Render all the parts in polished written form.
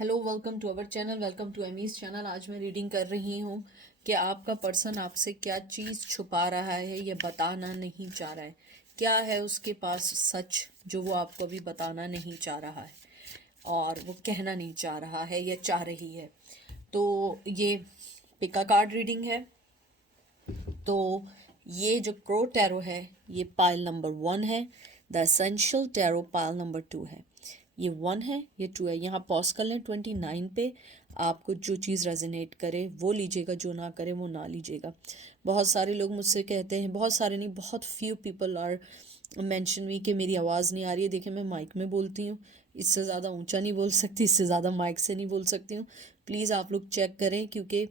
Hello, welcome to our channel, welcome to Amy's channel. आज मैं reading कर रही हूँ कि आपका पर्सन आपसे क्या चीज़ छुपा रहा है, ये बताना नहीं चाह रहा है। क्या है उसके पास सच जो वो आपको अभी बताना नहीं चाह रहा है और वो कहना नहीं चाह रहा है या चाह रही है। तो ये पिका कार्ड रीडिंग है। तो ये जो क्रो टैरो है ये पाइल नंबर 1 है। The essential tarot pile number 2 है। ये 1 है, ये 2 है। यहाँ पॉज कर लें 29 पे। आपको जो चीज़ रेजोनेट करे वो लीजिएगा, जो ना करे वो ना लीजिएगा। बहुत सारे लोग मुझसे कहते हैं, बहुत सारे नहीं, बहुत फ्यू पीपल आर मेंशन मी कि मेरी आवाज़ नहीं आ रही है। देखिए, मैं माइक में बोलती हूँ, इससे ज़्यादा ऊंचा नहीं बोल सकती, इससे ज़्यादा माइक से नहीं बोल सकती हूँ। प्लीज़ आप लोग चेक करें, क्योंकि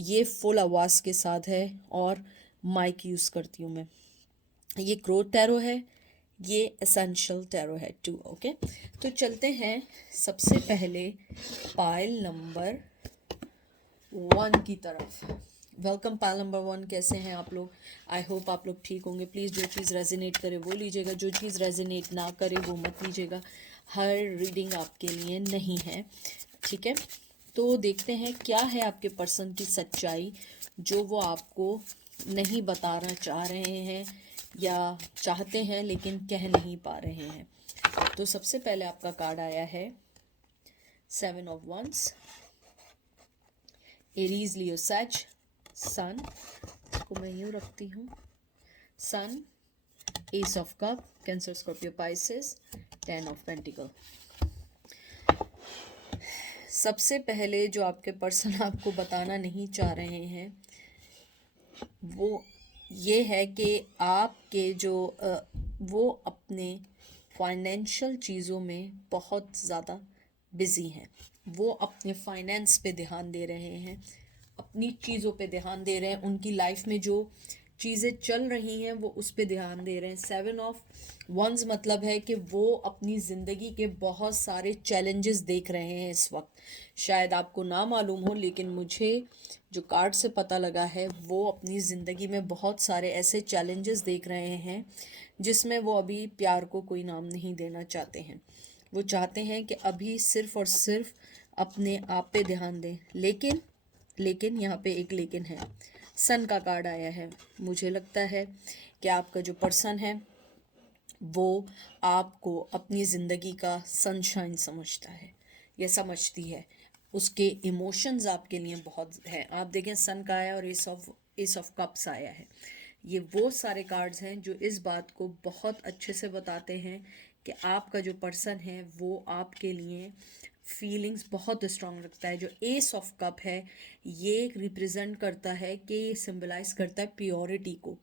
ये फुल आवाज़ के साथ है और माइक यूज़ करती हूँ मैं। ये क्रो टैरो है, ये एसेंशियल टैरो है 2। ओके, तो चलते हैं सबसे पहले पाइल नंबर 1 की तरफ। Welcome pile number 1। कैसे हैं आप लोग? आई होप आप लोग ठीक होंगे। प्लीज़ जो चीज़ रेजोनेट करे वो लीजिएगा, जो चीज़ रेजोनेट ना करे वो मत लीजिएगा। हर रीडिंग आपके लिए नहीं है, ठीक है? तो देखते हैं क्या है आपके पर्सन की सच्चाई जो वो आपको नहीं बताना चाह रहे हैं या चाहते हैं लेकिन कह नहीं पा रहे हैं। तो सबसे पहले आपका कार्ड आया है 7 ऑफ वंस, एरीज, लियो, सैज, सन। इसको मैं यूँ रखती हूँ, sun, ace of cups, Cancer, Scorpio, Pisces, 10 of pentacle. सबसे पहले जो आपके पर्सन आपको बताना नहीं चाह रहे हैं वो ये है कि आपके जो वो अपने फाइनेंशियल चीज़ों में बहुत ज़्यादा बिज़ी हैं। वो अपने फाइनेंस पे ध्यान दे रहे हैं, अपनी चीज़ों पे ध्यान दे रहे हैं। उनकी लाइफ में जो चीज़ें चल रही हैं वो उस पे ध्यान दे रहे हैं। 7 ऑफ वंस मतलब है कि वो अपनी ज़िंदगी के बहुत सारे चैलेंजेस देख रहे हैं इस वक्त। शायद आपको ना मालूम हो, लेकिन मुझे जो कार्ड से पता लगा है वो अपनी ज़िंदगी में बहुत सारे ऐसे चैलेंजेस देख रहे हैं जिसमें वो अभी प्यार को कोई नाम नहीं देना चाहते हैं। वो चाहते हैं कि अभी सिर्फ और सिर्फ अपने आप पे ध्यान दें। लेकिन यहाँ पे एक लेकिन है। सन का कार्ड आया है। मुझे लगता है कि आपका जो पर्सन है वो आपको अपनी ज़िंदगी का सनशाइन समझता है या समझती है। उसके इमोशंस आपके लिए बहुत हैं। आप देखें, सन का आया और एस ऑफ कप्स आया है। ये वो सारे कार्ड्स हैं जो इस बात को बहुत अच्छे से बताते हैं कि आपका जो पर्सन है वो आपके लिए फीलिंग्स बहुत स्ट्रांग रखता है। जो एस ऑफ कप है ये रिप्रेजेंट करता है कि ये सिंबलाइज करता है प्योरिटी को,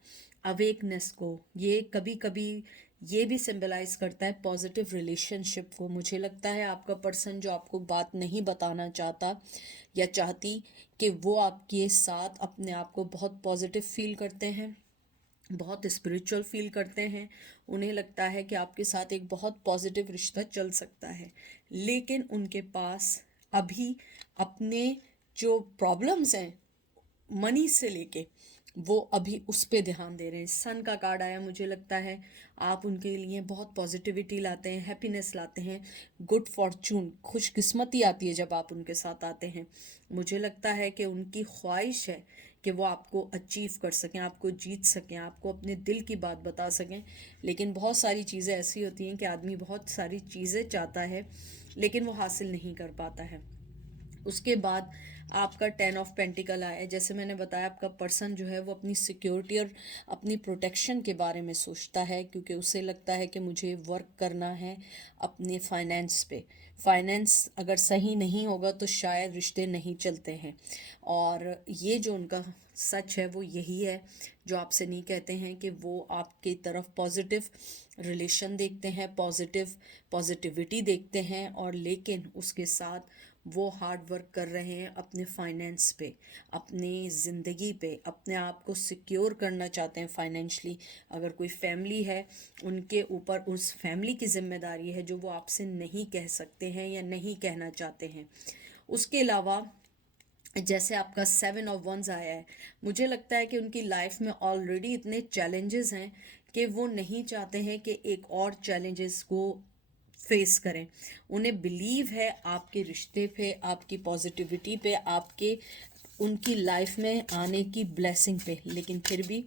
अवेकनेस को। ये कभी कभी ये भी सिंबलाइज करता है पॉजिटिव रिलेशनशिप को। मुझे लगता है आपका पर्सन जो आपको बात नहीं बताना चाहता या चाहती कि वो आपके साथ अपने आप को बहुत पॉजिटिव फील करते हैं, बहुत स्पिरिचुअल फील करते हैं। उन्हें लगता है कि आपके साथ एक बहुत पॉजिटिव रिश्ता चल सकता है, लेकिन उनके पास अभी अपने जो प्रॉब्लम्स हैं मनी से लेके वो अभी उस पे ध्यान दे रहे हैं। सन का कार्ड आया। मुझे लगता है आप उनके लिए बहुत पॉजिटिविटी लाते हैं, हैप्पीनेस लाते हैं, गुड फॉर्चून, खुशकिस्मती आती है जब आप उनके साथ आते हैं। मुझे लगता है कि उनकी ख्वाहिश है कि वो आपको अचीव कर सकें, आपको जीत सकें, आपको अपने दिल की बात बता सकें। लेकिन बहुत सारी चीज़ें ऐसी होती हैं कि आदमी बहुत सारी चीज़ें चाहता है लेकिन वो हासिल नहीं कर पाता है। उसके बाद आपका 10 ऑफ पेंटिकल आया है। जैसे मैंने बताया, आपका पर्सन जो है वो अपनी सिक्योरिटी और अपनी प्रोटेक्शन के बारे में सोचता है, क्योंकि उसे लगता है कि मुझे वर्क करना है अपने फाइनेंस पे। फाइनेंस अगर सही नहीं होगा तो शायद रिश्ते नहीं चलते हैं। और ये जो उनका सच है वो यही है जो आपसे नहीं कहते हैं कि वो आपकी तरफ पॉजिटिव रिलेशन देखते हैं, पॉजिटिविटी देखते हैं, और लेकिन उसके साथ वो हार्ड वर्क कर रहे हैं अपने फाइनेंस पे, अपनी ज़िंदगी पे, अपने आप को सिक्योर करना चाहते हैं फाइनेंशली। अगर कोई फैमिली है उनके ऊपर उस फैमिली की जिम्मेदारी है जो वो आपसे नहीं कह सकते हैं या नहीं कहना चाहते हैं। उसके अलावा जैसे आपका 7 ऑफ वंस आया है, मुझे लगता है कि उनकी लाइफ में ऑलरेडी इतने चैलेंजेस हैं कि वो नहीं चाहते हैं कि एक और चैलेंजेस को फेस करें। उन्हें बिलीव है आपके रिश्ते पे, आपकी पॉजिटिविटी पे, आपके उनकी लाइफ में आने की ब्लेसिंग पे, लेकिन फिर भी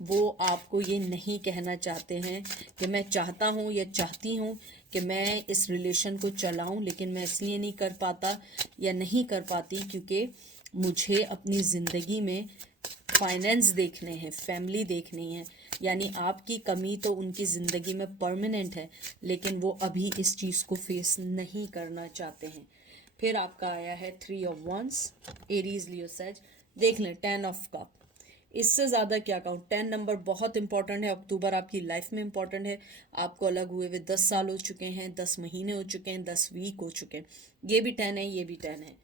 वो आपको ये नहीं कहना चाहते हैं कि मैं चाहता हूँ या चाहती हूँ कि मैं इस रिलेशन को चलाऊं, लेकिन मैं इसलिए नहीं कर पाता या नहीं कर पाती क्योंकि मुझे अपनी ज़िंदगी में फाइनेंस देखने हैं, फैमिली देखनी है। यानी आपकी कमी तो उनकी ज़िंदगी में परमानेंट है, लेकिन वो अभी इस चीज़ को फेस नहीं करना चाहते हैं। फिर आपका आया है 3 of wands, Aries Leo sage. देख लें 10 ऑफ कप, इससे ज़्यादा क्या कहूँ। 10 नंबर बहुत इंपॉर्टेंट है, अक्टूबर आपकी लाइफ में इंपॉर्टेंट है। आपको अलग हुए हुए 10 साल हो चुके हैं, 10 महीने हो चुके हैं, 10 वीक हो चुके हैं। ये भी 10 है, ये भी 10 है।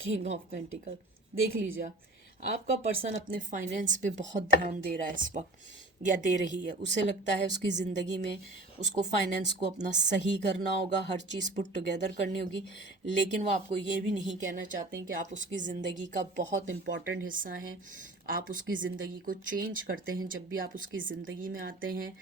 किंग ऑफ पेंटिकल, देख लीजिए आप, आपका पर्सन अपने फाइनेंस पे बहुत ध्यान दे रहा है इस वक्त या दे रही है। उसे लगता है उसकी ज़िंदगी में उसको फाइनेंस को अपना सही करना होगा, हर चीज़ पुट टुगेदर करनी होगी, लेकिन वो आपको ये भी नहीं कहना चाहते हैं कि आप उसकी ज़िंदगी का बहुत इम्पॉर्टेंट हिस्सा हैं। आप उसकी ज़िंदगी को चेंज करते हैं जब भी आप उसकी ज़िंदगी में आते हैं।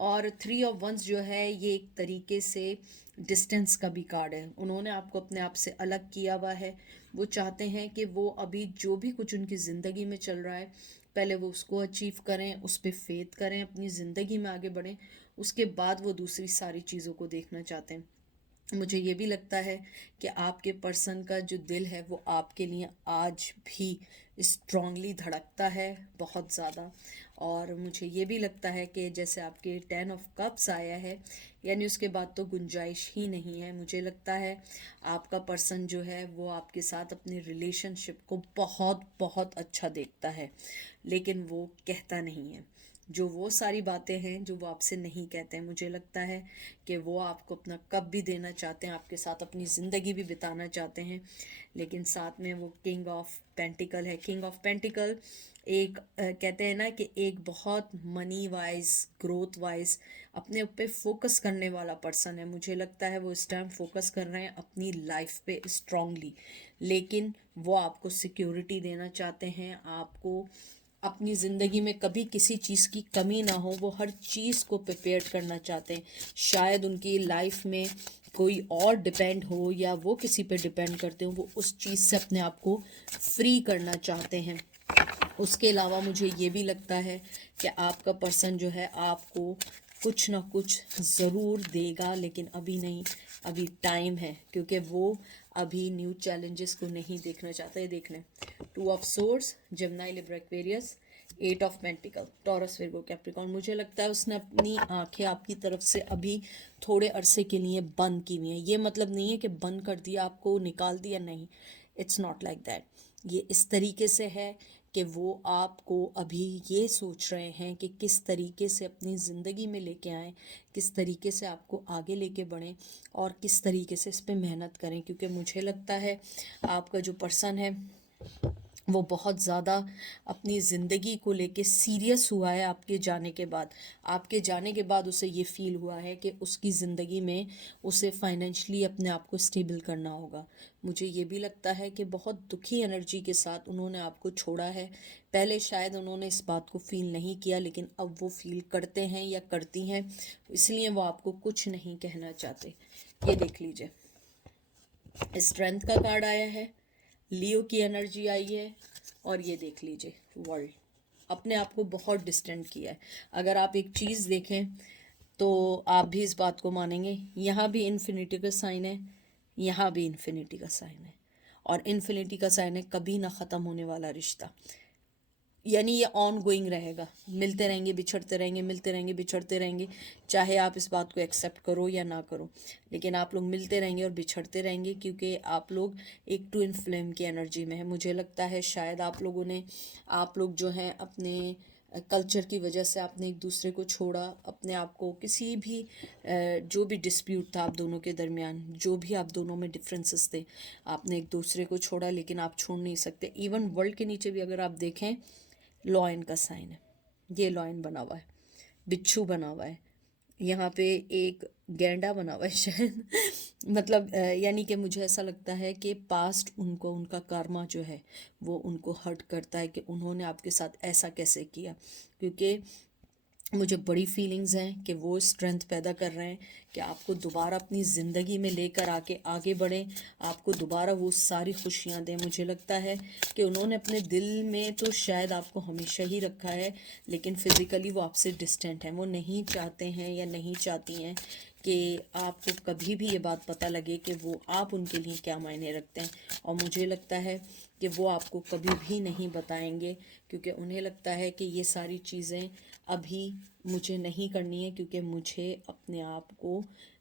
और 3 ऑफ वंस जो है ये एक तरीके से डिस्टेंस का भी कार्ड है। उन्होंने आपको अपने आप से अलग किया हुआ है। वो चाहते हैं कि वो अभी जो भी कुछ उनकी ज़िंदगी में चल रहा है, पहले वो उसको अचीव करें, उस पर फेथ करें, अपनी ज़िंदगी में आगे बढ़ें, उसके बाद वो दूसरी सारी चीज़ों को देखना चाहते हैं। मुझे ये भी लगता है कि आपके पर्सन का जो दिल है वो आपके लिए आज भी स्ट्रांगली धड़कता है, बहुत ज़्यादा। और मुझे ये भी लगता है कि जैसे आपके 10 ऑफ कप्स आया है, यानी उसके बाद तो गुंजाइश ही नहीं है। मुझे लगता है आपका पर्सन जो है वो आपके साथ अपने रिलेशनशिप को बहुत बहुत अच्छा देखता है, लेकिन वो कहता नहीं है। जो वो सारी बातें हैं जो वो आपसे नहीं कहते हैं, मुझे लगता है कि वो आपको अपना कब भी देना चाहते हैं, आपके साथ अपनी ज़िंदगी भी बिताना चाहते हैं, लेकिन साथ में वो किंग ऑफ पेंटिकल है। किंग ऑफ पेंटिकल एक कहते हैं ना कि एक बहुत मनी वाइज, ग्रोथ वाइज अपने ऊपर फोकस करने वाला पर्सन है। मुझे लगता है वो इस टाइम फोकस कर रहे हैं अपनी लाइफ पे स्ट्रांगली, लेकिन वो आपको सिक्योरिटी देना चाहते हैं, आपको अपनी ज़िंदगी में कभी किसी चीज़ की कमी ना हो, वो हर चीज़ को प्रिपेयर करना चाहते हैं। शायद उनकी लाइफ में कोई और डिपेंड हो या वो किसी पे डिपेंड करते हो, वो उस चीज़ से अपने आप को फ्री करना चाहते हैं। उसके अलावा मुझे ये भी लगता है कि आपका पर्सन जो है आपको कुछ ना कुछ ज़रूर देगा, लेकिन अभी नहीं, अभी टाइम है, क्योंकि वो अभी न्यू चैलेंजेस को नहीं देखना चाहता है। देख लें 2 of source, Gemini, Libra, Aquarius, 8 of pentacles, taurus, Virgo, Capricorn. मुझे लगता है उसने अपनी आंखें आपकी तरफ से अभी थोड़े अरसे के लिए बंद की हुई हैं। ये मतलब नहीं है कि बंद कर दिया, आपको निकाल दिया, नहीं, इट्स नॉट लाइक दैट। ये इस तरीके से है कि वो आपको अभी ये सोच रहे हैं कि किस तरीके से अपनी ज़िंदगी में लेके आएँ, किस तरीके से आपको आगे लेके बढ़ें और किस तरीके से इस पे मेहनत करें। क्योंकि मुझे लगता है आपका जो पर्सन है वो बहुत ज़्यादा अपनी ज़िंदगी को लेके सीरियस हुआ है आपके जाने के बाद। आपके जाने के बाद उसे ये फ़ील हुआ है कि उसकी ज़िंदगी में उसे फाइनेंशियली अपने आप को स्टेबल करना होगा। मुझे ये भी लगता है कि बहुत दुखी एनर्जी के साथ उन्होंने आपको छोड़ा है। पहले शायद उन्होंने इस बात को फ़ील नहीं किया, लेकिन अब वो फ़ील करते हैं या करती हैं, इसलिए वो आपको कुछ नहीं कहना चाहते। ये देख लीजिए, स्ट्रेंथ का कार्ड आया है, लियो की एनर्जी आई है, और ये देख लीजिए वर्ल्ड। अपने आप को बहुत डिस्टेंट किया है। अगर आप एक चीज़ देखें तो आप भी इस बात को मानेंगे, यहाँ भी इन्फिनिटी का साइन है, यहाँ भी इन्फिनिटी का साइन है, और इन्फिनिटी का साइन है कभी ना ख़त्म होने वाला रिश्ता। यानी ये ऑन गोइंग रहेगा, मिलते रहेंगे, बिछड़ते रहेंगे, मिलते रहेंगे, बिछड़ते रहेंगे, चाहे आप इस बात को एक्सेप्ट करो या ना करो, लेकिन आप लोग मिलते रहेंगे और बिछड़ते रहेंगे, क्योंकि आप लोग एक ट्विन फ्लेम की एनर्जी में है। मुझे लगता है शायद आप लोग जो हैं अपने कल्चर की वजह से आपने एक दूसरे को छोड़ा, अपने आप को किसी भी जो भी डिस्प्यूट था आप दोनों के दरमियान, जो भी आप दोनों में डिफरेंसेस थे, आपने एक दूसरे को छोड़ा, लेकिन आप छोड़ नहीं सकते। इवन वर्ल्ड के नीचे भी अगर आप देखें, लॉयन का साइन है, ये लॉयन बना हुआ है, बिच्छू बना हुआ है, यहाँ पे एक गैंडा बना हुआ है शायद मतलब यानी कि मुझे ऐसा लगता है कि पास्ट उनको, उनका कर्मा जो है वो उनको हर्ट करता है कि उन्होंने आपके साथ ऐसा कैसे किया। क्योंकि मुझे बड़ी फीलिंग्स हैं कि वो स्ट्रेंथ पैदा कर रहे हैं कि आपको दोबारा अपनी ज़िंदगी में लेकर आके आगे बढ़ें, आपको दोबारा वो सारी खुशियाँ दें। मुझे लगता है कि उन्होंने अपने दिल में तो शायद आपको हमेशा ही रखा है, लेकिन फ़िज़िकली वो आपसे डिस्टेंट हैं। वो नहीं चाहते हैं या नहीं चाहती हैं कि आपको कभी भी ये बात पता लगे कि वो आप उनके लिए क्या मायने रखते हैं। और मुझे लगता है कि वो आपको कभी भी नहीं बताएंगे, क्योंकि उन्हें लगता है कि ये सारी चीज़ें अभी मुझे नहीं करनी है, क्योंकि मुझे अपने आप को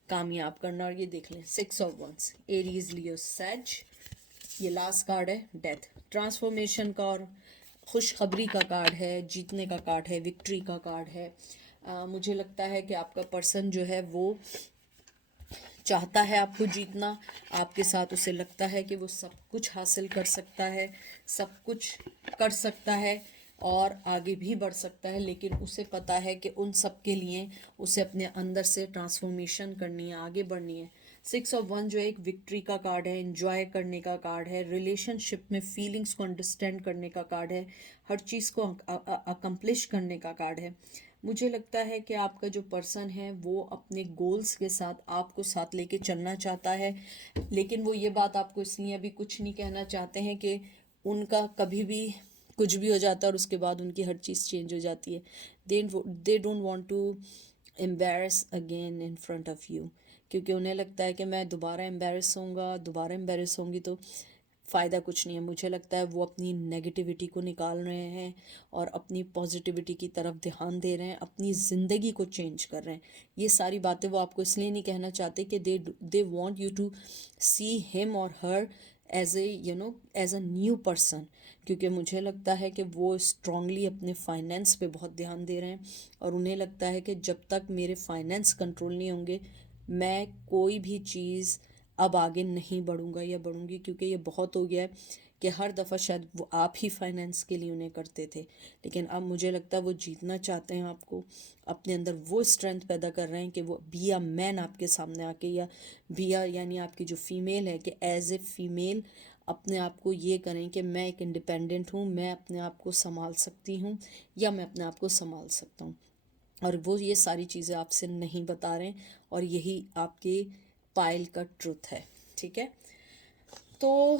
कामयाब करना। और ये देख लें, 6 ऑफ वंस, एरीज, लियो, सैज। ये लास्ट कार्ड है, डेथ, ट्रांसफॉर्मेशन का और खुशखबरी का कार्ड है, जीतने का कार्ड है, विक्ट्री का कार्ड है। मुझे लगता है कि आपका पर्सन जो है वो चाहता है आपको जीतना। आपके साथ उसे लगता है कि वो सब कुछ हासिल कर सकता है, सब कुछ कर सकता है और आगे भी बढ़ सकता है, लेकिन उसे पता है कि उन सब के लिए उसे अपने अंदर से ट्रांसफॉर्मेशन करनी है, आगे बढ़नी है। 6 ऑफ वन जो एक विक्ट्री का कार्ड है, एंजॉय करने का कार्ड है, रिलेशनशिप में फीलिंग्स को अंडरस्टैंड करने का कार्ड है, हर चीज़ को अकम्प्लिश करने का कार्ड है। मुझे लगता है कि आपका जो पर्सन है वो अपने गोल्स के साथ आपको साथ लेके चलना चाहता है, लेकिन वो ये बात आपको इसलिए अभी कुछ नहीं कहना चाहते हैं कि उनका कभी भी कुछ भी हो जाता है और उसके बाद उनकी हर चीज़ चेंज हो जाती है। They don't want to embarrass again in front of you, क्योंकि उन्हें लगता है कि मैं दोबारा एम्बेरस होंगी तो फ़ायदा कुछ नहीं है। मुझे लगता है वो अपनी नेगेटिविटी को निकाल रहे हैं और अपनी पॉजिटिविटी की तरफ ध्यान दे रहे हैं, अपनी ज़िंदगी को चेंज कर रहे हैं। ये सारी बातें वो आपको इसलिए नहीं कहना चाहते कि they want you to see him और her as a as a new person, क्योंकि मुझे लगता है कि वो स्ट्रांगली अपने फाइनेंस पे बहुत ध्यान दे रहे हैं और उन्हें लगता है कि जब तक मेरे फाइनेंस कंट्रोल नहीं होंगे मैं कोई भी चीज़ अब आगे नहीं बढ़ूंगा या बढ़ूंगी, क्योंकि ये बहुत हो गया है कि हर दफ़ा शायद वो आप ही फाइनेंस के लिए उन्हें करते थे, लेकिन अब मुझे लगता है वो जीतना चाहते हैं आपको, अपने अंदर वो स्ट्रेंथ पैदा कर रहे हैं कि वो बी अ मैन आपके सामने आके, या बी अ यानी आपकी जो फीमेल है कि एज ए फीमेल अपने आप को ये करें कि मैं एक इंडिपेंडेंट हूँ, मैं अपने आप को संभाल सकती हूँ या मैं अपने आप को संभाल सकता हूँ। और वो ये सारी चीज़ें आपसे नहीं बता रहे हैं और यही आपके पायल का ट्रुथ है। ठीक है, तो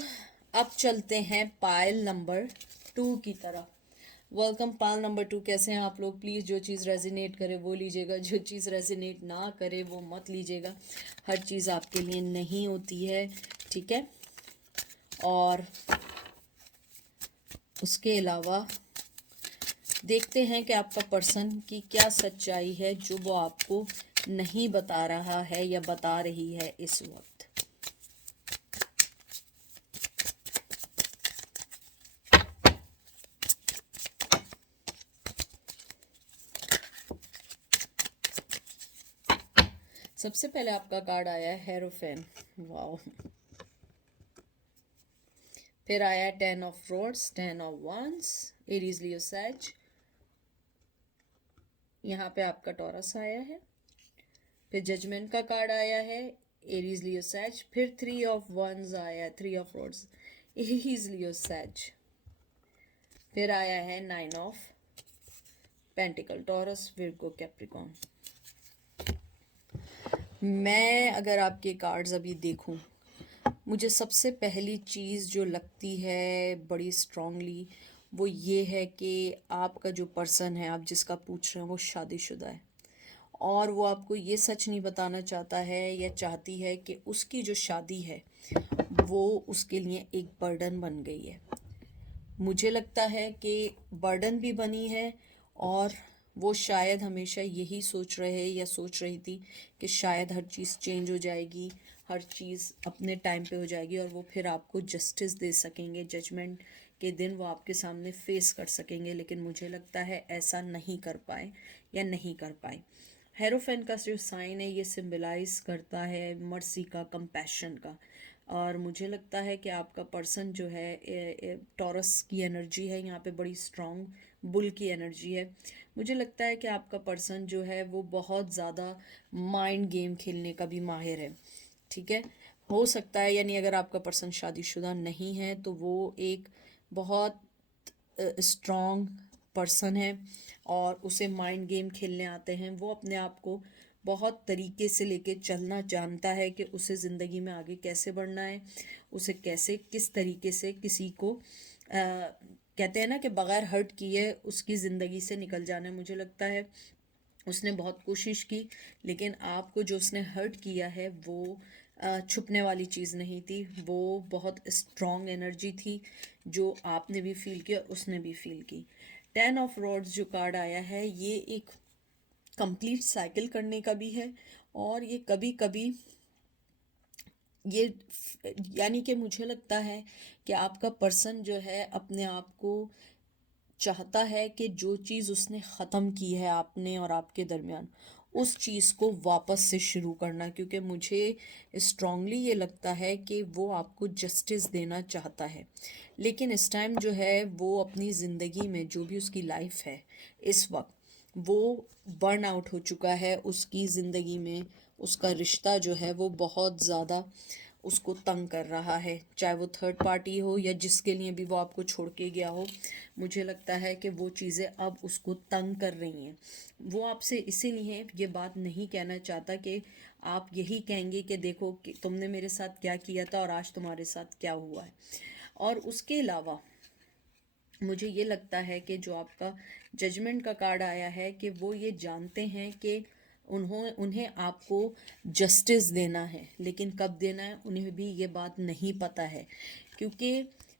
अब चलते हैं पायल नंबर 2 की तरफ। वेलकम पायल नंबर 2, कैसे हैं आप लोग? प्लीज़ जो चीज़ रेजिनेट करे वो लीजिएगा, जो चीज़ रेजिनेट ना करे वो मत लीजिएगा। हर चीज़ आपके लिए नहीं होती है, ठीक है। और उसके अलावा देखते हैं कि आपका पर्सन की क्या सच्चाई है जो वो आपको नहीं बता रहा है या बता रही है इस वक्त। सबसे पहले आपका कार्ड आया है हेरोफेन, वाओ। फिर आया 10 of rods, 10 of wands, Aries, Leo, सैज। यहाँ पे आपका टॉरस आया है। फिर जजमेंट का कार्ड आया है, एरीज, लियो, सैज। फिर 3 ऑफ वंस आया, 3 ऑफ रोड्स, एरीज, लियो, सैज। फिर आया है 9 of pentacles, taurus, Virgo, Capricorn. मैं अगर आपके कार्ड्स अभी देखूं, मुझे सबसे पहली चीज़ जो लगती है बड़ी स्ट्रांगली वो ये है कि आपका जो पर्सन है, आप जिसका पूछ रहे हैं, वो शादीशुदा है और वो आपको ये सच नहीं बताना चाहता है या चाहती है कि उसकी जो शादी है वो उसके लिए एक बर्डन बन गई है। मुझे लगता है कि बर्डन भी बनी है और वो शायद हमेशा यही सोच रहे या सोच रही थी कि शायद हर चीज़ चेंज हो जाएगी, हर चीज़ अपने टाइम पे हो जाएगी और वो फिर आपको जस्टिस दे सकेंगे, जजमेंट के दिन वो आपके सामने फेस कर सकेंगे, लेकिन मुझे लगता है ऐसा नहीं कर पाए या नहीं कर पाए। हेरोफेन का जो साइन है ये सिंबलाइज करता है मर्सी का, कंपैशन का। और मुझे लगता है कि आपका पर्सन जो है टॉरस की एनर्जी है यहाँ पे, बड़ी स्ट्रॉन्ग बुल की एनर्जी है। मुझे लगता है कि आपका पर्सन जो है वो बहुत ज़्यादा माइंड गेम खेलने का भी माहिर है, ठीक है। हो सकता है, यानी अगर आपका पर्सन शादीशुदा नहीं है तो वो एक बहुत स्ट्रॉन्ग पर्सन है और उसे माइंड गेम खेलने आते हैं। वो अपने आप को बहुत तरीके से लेके चलना जानता है कि उसे ज़िंदगी में आगे कैसे बढ़ना है, उसे कैसे किस तरीके से किसी को कहते हैं ना कि बग़ैर हर्ट किए उसकी ज़िंदगी से निकल जाना है। मुझे लगता है उसने बहुत कोशिश की, लेकिन आपको जो उसने हर्ट किया है वो छुपने वाली चीज़ नहीं थी, वो बहुत स्ट्रॉन्ग एनर्जी थी जो आपने भी फील की और उसने भी फील की। 10 ऑफ रॉड्स जो कार्ड आया है ये एक कंप्लीट साइकिल करने का भी है, और ये कभी कभी ये यानी कि मुझे लगता है कि आपका पर्सन जो है अपने आप को चाहता है कि जो चीज़ उसने ख़त्म की है आपने और आपके दरमियान, उस चीज़ को वापस से शुरू करना, क्योंकि मुझे स्ट्रांगली ये लगता है कि वो आपको जस्टिस देना चाहता है। लेकिन इस टाइम जो है वो अपनी ज़िंदगी में जो भी उसकी लाइफ है इस वक्त, वो बर्न आउट हो चुका है। उसकी ज़िंदगी में उसका रिश्ता जो है वो बहुत ज़्यादा उसको तंग कर रहा है, चाहे वो थर्ड पार्टी हो या जिसके लिए भी वो आपको छोड़ के गया हो। मुझे लगता है कि वो चीज़ें अब उसको तंग कर रही हैं। वो आपसे इसीलिए ये बात नहीं कहना चाहता कि आप यही कहेंगे कि देखो कि तुमने मेरे साथ क्या किया था और आज तुम्हारे साथ क्या हुआ है। और उसके अलावा मुझे ये लगता है कि जो आपका जजमेंट का कार्ड आया है कि वो ये जानते हैं कि उन्हें आपको जस्टिस देना है, लेकिन कब देना है उन्हें भी ये बात नहीं पता है। क्योंकि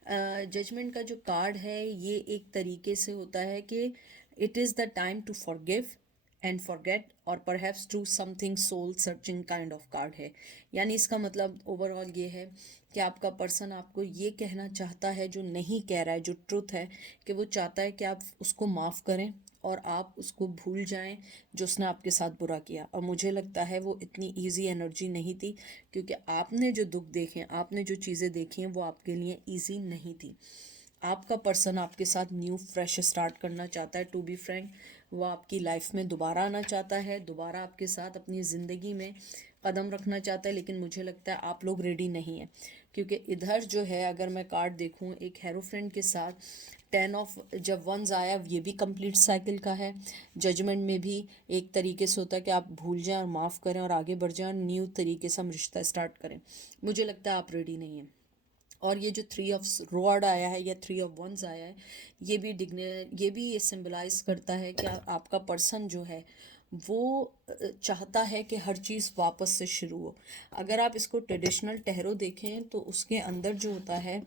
जजमेंट का जो कार्ड है ये एक तरीके से होता है कि it is the time to forgive and forget और perhaps to something soul searching kind of card है। यानी इसका मतलब ओवरऑल ये है कि आपका पर्सन आपको ये कहना चाहता है जो नहीं कह रहा है, जो ट्रुथ है, कि वो चाहता है कि आप उसको माफ़ करें और आप उसको भूल जाएं जो उसने आपके साथ बुरा किया। और मुझे लगता है वो इतनी इजी एनर्जी नहीं थी, क्योंकि आपने जो दुख देखे, आपने जो चीज़ें देखी हैं वो आपके लिए इजी नहीं थी। आपका पर्सन आपके साथ न्यू फ्रेश स्टार्ट करना चाहता है। टू बी फ्रैंक, वो आपकी लाइफ में दोबारा आना चाहता है, दोबारा आपके साथ अपनी ज़िंदगी में कदम रखना चाहता है। लेकिन मुझे लगता है आप लोग रेडी नहीं हैं, क्योंकि इधर जो है अगर मैं कार्ड देखूं एक हेरोफ्रेंड के साथ 10 ऑफ जब वंस आया, ये भी कंप्लीट साइकिल का है। जजमेंट में भी एक तरीके से होता है कि आप भूल जाएं और माफ़ करें और आगे बढ़ जाएं, न्यू तरीके से हम रिश्ता स्टार्ट करें। मुझे लगता है आप रेडी नहीं हैं। और ये जो 3 ऑफ रॉड आया है या 3 ऑफ वंस आया है, ये भी ये सिंबलाइज करता है कि आपका पर्सन जो है वो चाहता है कि हर चीज़ वापस से शुरू हो। अगर आप इसको ट्रेडिशनल टहरो देखें तो उसके अंदर जो होता है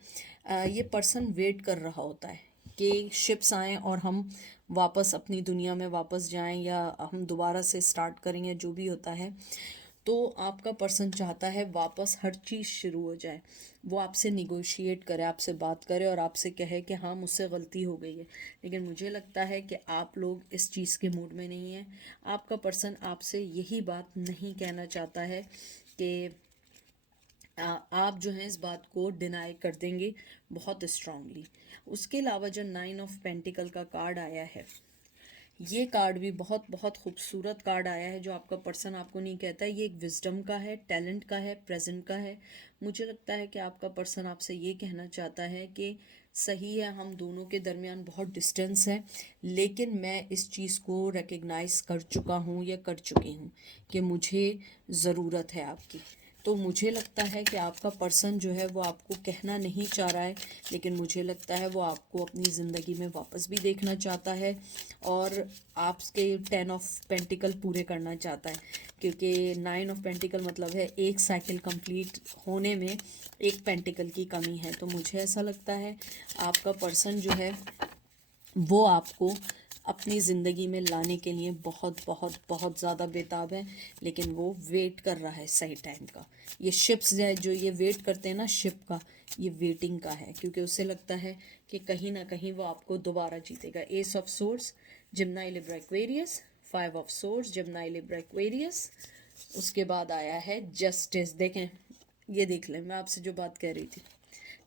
ये पर्सन वेट कर रहा होता है कि शिप्स आएँ और हम वापस अपनी दुनिया में वापस जाएं या हम दोबारा से स्टार्ट करें या जो भी होता है। तो आपका पर्सन चाहता है वापस हर चीज़ शुरू हो जाए। वो आपसे निगोशिएट करे, आपसे बात करे और आपसे कहे कि हाँ मुझसे गलती हो गई है। लेकिन मुझे लगता है कि आप लोग इस चीज़ के मूड में नहीं हैं। आपका पर्सन आपसे यही बात नहीं कहना चाहता है कि आप जो हैं इस बात को डिनाई कर देंगे बहुत स्ट्रांगली। उसके अलावा जो 9 ऑफ पेंटिकल का कार्ड आया है, ये कार्ड भी बहुत बहुत खूबसूरत कार्ड आया है। जो आपका पर्सन आपको नहीं कहता है, ये एक विजडम का है, टैलेंट का है, प्रेजेंट का है। मुझे लगता है कि आपका पर्सन आपसे ये कहना चाहता है कि सही है हम दोनों के दरमियान बहुत डिस्टेंस है, लेकिन मैं इस चीज़ को रिकग्नाइज कर चुका हूँ या कर चुकी हूँ कि मुझे ज़रूरत है आपकी। तो मुझे लगता है कि आपका पर्सन जो है वो आपको कहना नहीं चाह रहा है, लेकिन मुझे लगता है वो आपको अपनी ज़िंदगी में वापस भी देखना चाहता है और आपके 10 ऑफ पेंटिकल पूरे करना चाहता है। क्योंकि 9 ऑफ पेंटिकल मतलब है एक साइकिल कंप्लीट होने में एक पेंटिकल की कमी है। तो मुझे ऐसा लगता है आपका पर्सन जो है वो आपको अपनी ज़िंदगी में लाने के लिए बहुत बहुत बहुत ज़्यादा बेताब है, लेकिन वो वेट कर रहा है सही टाइम का। ये शिप्स है जो ये वेट करते हैं ना, शिप का ये वेटिंग का है, क्योंकि उसे लगता है कि कहीं ना कहीं वो आपको दोबारा जीतेगा। Ace of swords Gemini Libra Aquarius, 5 of swords Gemini Libra Aquarius. उसके बाद आया है जस्टिस। देखें, ये देख लें, मैं आपसे जो बात कह रही थी,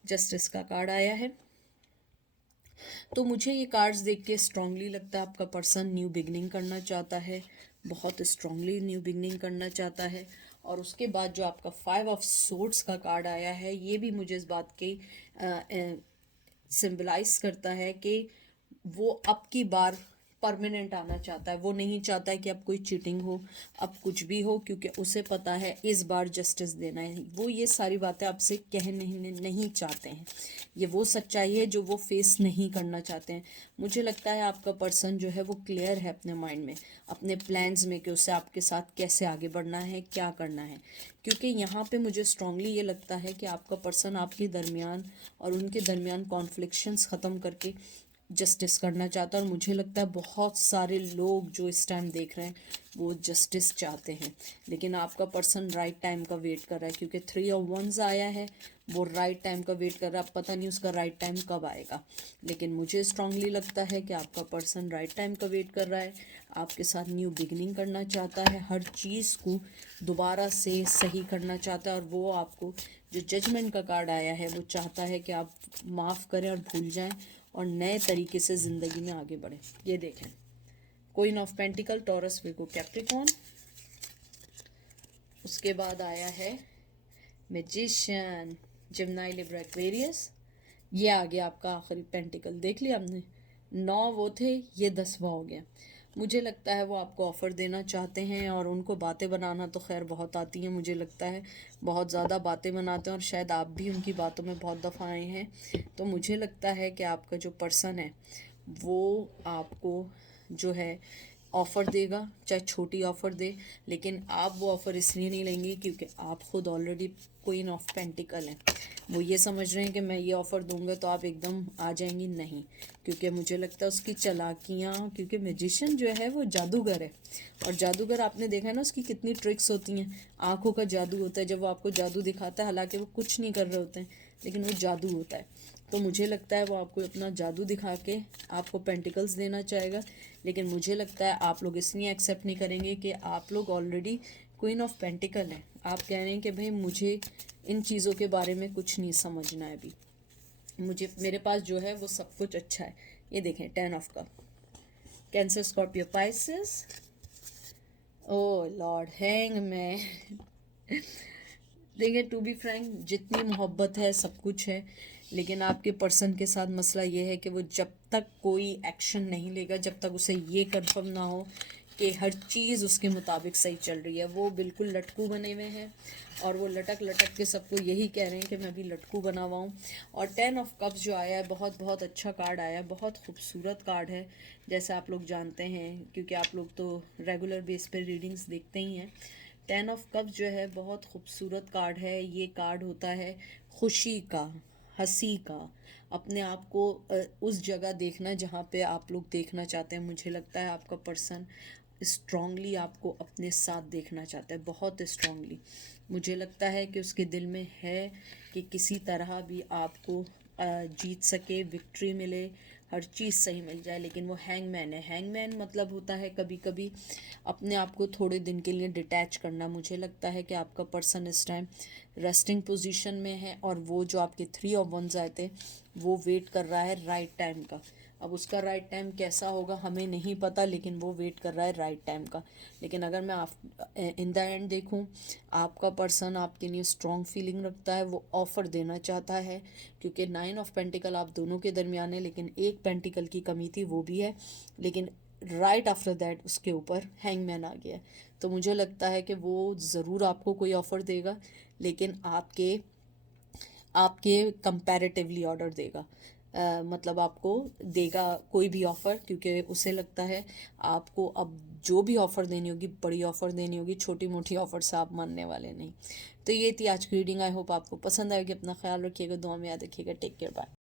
जस्टिस का कार्ड आया है। तो मुझे ये कार्ड्स देख के स्ट्रांगली लगता है आपका पर्सन न्यू बिगनिंग करना चाहता है, बहुत स्ट्रांगली न्यू बिगनिंग करना चाहता है। और उसके बाद जो आपका 5 ऑफ सोर्ड्स का कार्ड आया है, ये भी मुझे इस बात की सिंबलाइज करता है कि वो अब की बार परमानेंट आना चाहता है। वो नहीं चाहता है कि अब कोई चीटिंग हो, अब कुछ भी हो, क्योंकि उसे पता है इस बार जस्टिस देना है। वो ये सारी बातें आपसे कह नहीं चाहते हैं। ये वो सच्चाई है जो वो फेस नहीं करना चाहते हैं। मुझे लगता है आपका पर्सन जो है वो क्लियर है अपने माइंड में, अपने प्लान्स में, कि उसे आपके साथ कैसे आगे बढ़ना है, क्या करना है। क्योंकि यहाँ पे मुझे स्ट्रांगली ये लगता है कि आपका पर्सन आपके दरमियान और उनके दरमियान कॉन्फ्लिक्शंस ख़त्म करके जस्टिस करना चाहता है। और मुझे लगता है बहुत सारे लोग जो इस टाइम देख रहे हैं वो जस्टिस चाहते हैं, लेकिन आपका पर्सन राइट टाइम का वेट कर रहा है, क्योंकि 3 ऑफ वंस आया है। वो राइट टाइम का वेट कर रहा है। अब पता नहीं उसका राइट टाइम कब आएगा, लेकिन मुझे स्ट्रांगली लगता है कि आपका पर्सन राइट टाइम का वेट कर रहा है। आपके साथ न्यू बिगनिंग करना चाहता है, हर चीज़ को दोबारा से सही करना चाहता है। और वो आपको, जो जजमेंट का कार्ड आया है, वो चाहता है कि आप माफ़ करें और भूल जाएं और नए तरीके से ज़िंदगी में आगे बढ़ें। ये देखें, queen of pentacles, Taurus, Virgo, Capricorn. उसके बाद आया है मैजिशियन, जेमिनी, लिब्रा, एक्वेरियस। ये आ गया आपका आखिरी पेंटिकल। देख लिया आपने, 9 वो थे, ये 10वां हो गया। मुझे लगता है वो आपको ऑफ़र देना चाहते हैं, और उनको बातें बनाना तो खैर बहुत आती हैं। मुझे लगता है बहुत ज़्यादा बातें बनाते हैं, और शायद आप भी उनकी बातों में बहुत दफ़ा आए हैं। तो मुझे लगता है कि आपका जो पर्सन है वो आपको जो है ऑफ़र देगा, चाहे छोटी ऑफ़र दे, लेकिन आप वो ऑफ़र इसलिए नहीं लेंगे क्योंकि आप खुद ऑलरेडी क्वीन ऑफ पेंटिकल हैं। वो ये समझ रहे हैं कि मैं ये ऑफ़र दूंगा तो आप एकदम आ जाएंगी, नहीं। क्योंकि मुझे लगता है उसकी चालाकियाँ, क्योंकि मैजिशियन जो है वो जादूगर है, और जादूगर आपने देखा है ना उसकी कितनी ट्रिक्स होती हैं। आँखों का जादू होता है, जब वो आपको जादू दिखाता है, हालांकि वो कुछ नहीं कर रहे होते हैं, लेकिन वो जादू होता है। तो मुझे लगता है वो आपको अपना जादू दिखा के आपको पेंटिकल्स देना चाहेगा, लेकिन मुझे लगता है आप लोग इसलिए एक्सेप्ट नहीं करेंगे कि आप लोग ऑलरेडी क्वीन ऑफ पेंटिकल हैं। आप कह रहे हैं कि भाई मुझे इन चीज़ों के बारे में कुछ नहीं समझना है अभी, मुझे, मेरे पास जो है वो सब कुछ अच्छा है। ये देखें, 10 of cups, Cancer, Scorpio, Pisces. O lord, हैंग में देखिए, टू बी फ्रैंक, जितनी मोहब्बत है सब कुछ है, लेकिन आपके पर्सन के साथ मसला ये है कि वो जब तक कोई एक्शन नहीं लेगा, जब तक उसे ये कंफर्म ना हो कि हर चीज़ उसके मुताबिक सही चल रही है, वो बिल्कुल लटकू बने हुए हैं। और वो लटक लटक के सबको यही कह रहे हैं कि मैं भी लटकू बना हुआ हूँ। और 10 ऑफ कप्स जो आया है, बहुत बहुत अच्छा कार्ड आया है, बहुत खूबसूरत कार्ड है, जैसे आप लोग जानते हैं, क्योंकि आप लोग तो रेगुलर बेस पे रीडिंग्स देखते ही हैं। 10 ऑफ कप्स जो है बहुत खूबसूरत कार्ड है। ये कार्ड होता है खुशी का, हंसी का, अपने आप को उस जगह देखना जहाँ पे आप लोग देखना चाहते हैं। मुझे लगता है आपका पर्सन स्ट्रांगली आपको अपने साथ देखना चाहता है, बहुत स्ट्रांगली। मुझे लगता है कि उसके दिल में है कि किसी तरह भी आपको जीत सके, विक्ट्री मिले, हर चीज़ सही मिल जाए। लेकिन वो हैंगमैन है। हैंगमैन मतलब होता है कभी कभी अपने आप को थोड़े दिन के लिए डिटैच करना। मुझे लगता है कि आपका पर्सन इस टाइम रेस्टिंग पोजीशन में है, और वो जो आपके 3 ऑफ वंस आए थे वो वेट कर रहा है राइट टाइम का। अब उसका राइट टाइम कैसा होगा हमें नहीं पता, लेकिन वो वेट कर रहा है राइट टाइम का। लेकिन अगर मैं इन द एंड देखूं, आपका पर्सन आपके लिए स्ट्रॉन्ग फीलिंग रखता है, वो ऑफ़र देना चाहता है, क्योंकि 9 ऑफ पेंटिकल आप दोनों के दरमियान है, लेकिन एक पेंटिकल की कमी थी, वो भी है। लेकिन राइट आफ्टर दैट उसके ऊपर हैंगमैन आ गया। तो मुझे लगता है कि वो ज़रूर आपको कोई ऑफ़र देगा, लेकिन आपके आपके कंपैरेटिवली ऑर्डर देगा। मतलब आपको देगा कोई भी ऑफ़र, क्योंकि उसे लगता है आपको अब जो भी ऑफ़र देनी होगी, बड़ी ऑफ़र देनी होगी, छोटी मोटी ऑफ़र से आप मानने वाले नहीं। तो ये थी आज की रीडिंग। आई होप आपको पसंद आएगी। अपना ख्याल रखिएगा, दुआ में याद रखिएगा। Take care, bye.